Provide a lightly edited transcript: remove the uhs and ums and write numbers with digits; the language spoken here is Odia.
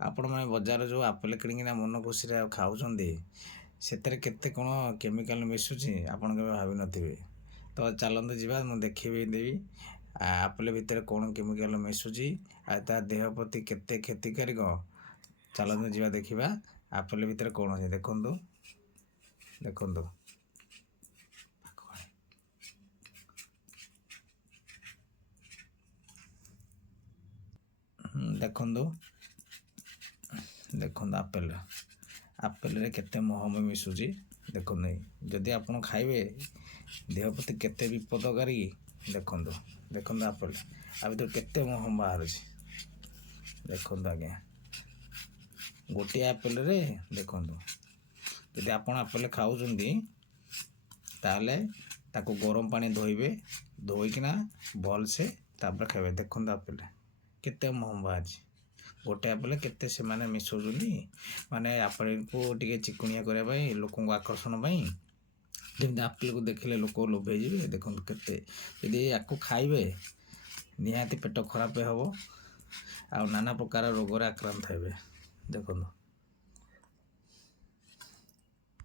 ଆପଣମାନେ ବଜାରରେ ଯେଉଁ ଆପେଲ କିଣିକିନା ମନ ଖୁସିରେ ଖାଉଛନ୍ତି ସେଥିରେ କେତେ କ'ଣ କେମିକାଲ ମିଶୁଛି ଆପଣ କେବେ ଭାବିନଥିବେ। ତ ଚାଲନ୍ତୁ ଯିବା, ମୁଁ ଦେଖେଇବି ଦେବି ଆପେଲ ଭିତରେ କ'ଣ କେମିକାଲ ମିଶୁଛି ଆଉ ତା ଦେହ ପ୍ରତି କେତେ କ୍ଷତିକାରକ। ଚାଲନ୍ତୁ ଯିବା ଦେଖିବା ଆପେଲ ଭିତରେ କ'ଣ ଅଛି। ଦେଖନ୍ତୁ ଦେଖନ୍ତୁ ଦେଖନ୍ତୁ ଦେଖନ୍ତୁ ଆପେଲରେ କେତେ ମହମ ମିଶୁଛି ଦେଖନ୍ତୁ। ଯଦି ଆପଣ ଖାଇବେ ଦେହ ପ୍ରତି କେତେ ବିପଦକାରୀ। ଦେଖନ୍ତୁ ଦେଖନ୍ତୁ ଆପେଲ ଆ ଭିତରେ କେତେ ମହମ ବାହାରୁଛି ଦେଖନ୍ତୁ ଆଜ୍ଞା। ଗୋଟିଏ ଆପେଲରେ ଦେଖନ୍ତୁ, ଯଦି ଆପଣ ଆପେଲ ଖାଉଛନ୍ତି ତାହେଲେ ତାକୁ ଗରମ ପାଣି ଧୋଇବେ, ଧୋଇକିନା ଭଲସେ ତାପରେ ଖାଇବେ। ଦେଖନ୍ତୁ ଆପେଲ କେତେ ମହମ ବାହାରିଛି। ଗୋଟେ ଆପେଲ କେତେ ସେମାନେ ମିଶାଉଛନ୍ତି, ମାନେ ଆପେଲକୁ ଟିକେ ଚିକୁଣିଆ କରିବା ପାଇଁ, ଲୋକଙ୍କୁ ଆକର୍ଷଣ ପାଇଁ। ଯେମିତି ଆପେଲକୁ ଦେଖିଲେ ଲୋକ ଲୋଭେଇ ଯିବେ। ଦେଖନ୍ତୁ କେତେ, ଯଦି ୟାକୁ ଖାଇବେ ନିହାତି ପେଟ ଖରାପ ହେବ ଆଉ ନାନା ପ୍ରକାର ରୋଗରେ ଆକ୍ରାନ୍ତ ହେବେ। ଦେଖନ୍ତୁ।